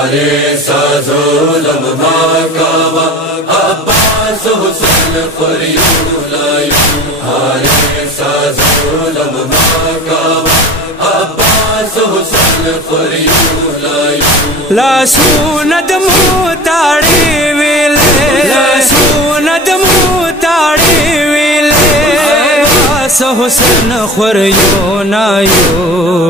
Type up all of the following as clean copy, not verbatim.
هاري سازو لما كابا عباس حسين فريو لايو هاري سازو لما كابا عباس حسين فريو لايو لا سوند موتاڑی ویلے لا سوند موتاڑی ویلے عباس حسین خریو نایو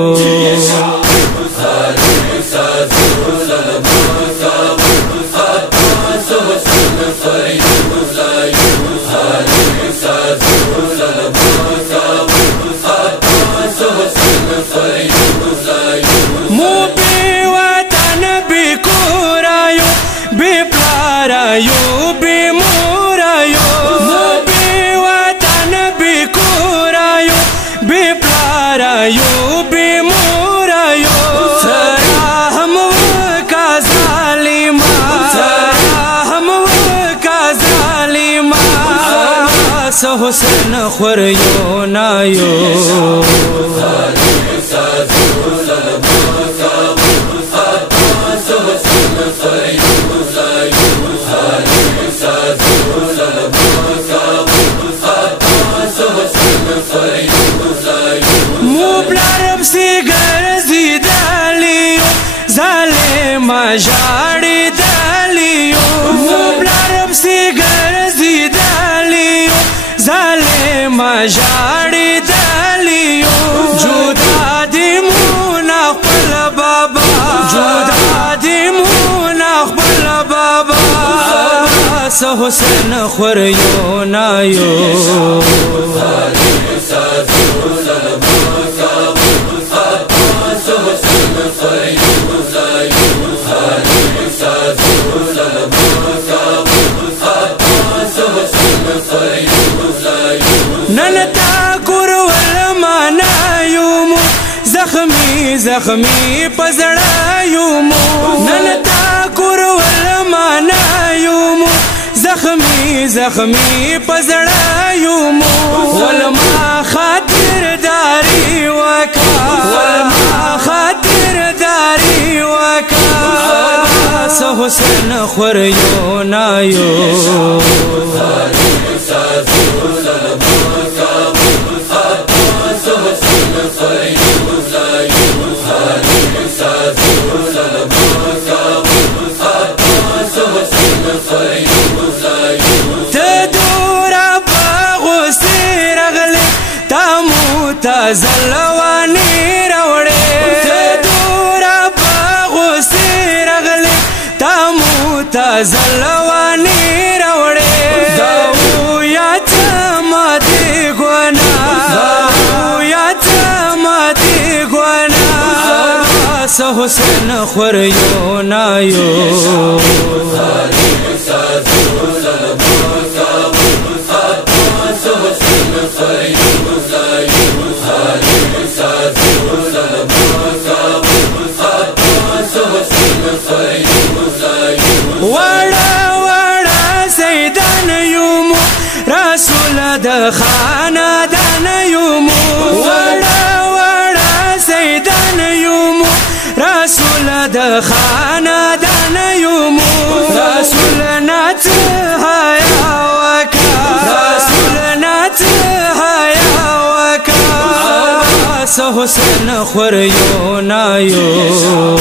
مو بی وطن بی کورایو بی پلارایو بی مورایو مو بی وطن بی کورایو بی پلارایو بی مورایو سراهم وکا ظالما سراهم وکا ظالما عباس حسین خریو نایو مو بلارم سی گرزی دالیو ظالما جاڑی دالیو مو بلارم سی گرزی دالیو ظالما جاڑی دالیو جدا دیمون اخبر بابا جدا دیمون اخبر بابا عباس حسین خریو نایو ننتا کورول مانایومو زخمی زخمی پزړایومو ننتا کورول مانایومو زخمی زخمی پزړایومو ولما خاطر داری وکا ولما خاطر داری وکا عباس حسین خریو نایو زلوانی روڑے تدورا باغوستی رغلی تامو تا زلوانی روڑے داو یا تمادی گونا داو یا تمادی گونا عباس حسین خریو نایو وڑا وڑا سیدان یومو رسول د خاندان یومو وڑا وڑا سیدان یومو رسول د خاندان یومو رسول نات حیا وکا رسول نات حیا وکا عباس حسین خریو نایو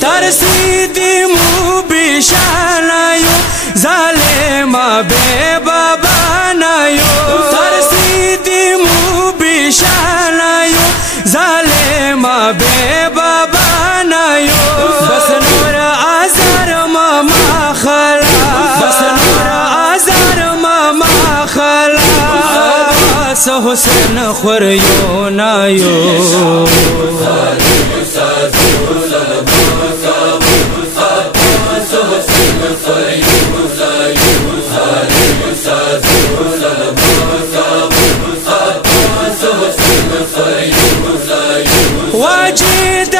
ترسیدی مو بیشانایو ظالما بے بابا نایو ترسیدی مو بیشانایو ظالما بے بابا نایو بس نور آزار ماما خلا بس نور آزار ماما خلا عباس حسین خریو نایو واجد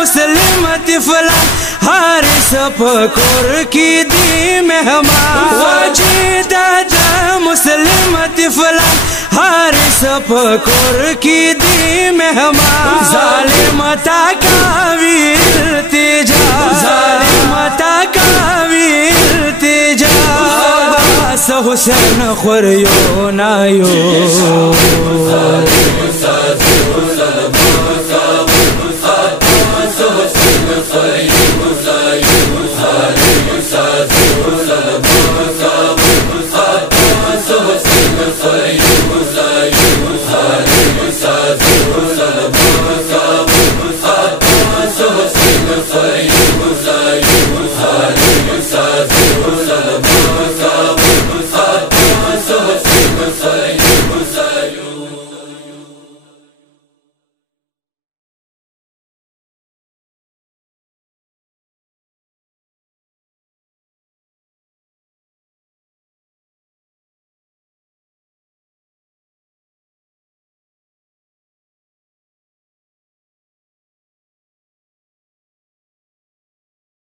مسلمة فلان حارس پکور کی دی مهمان واجد د مسلمت فلان حارس پکور کی دی مهمان ظالم تا کاوی التجا ظالم تا کاوی التجا حسین خوریو نایو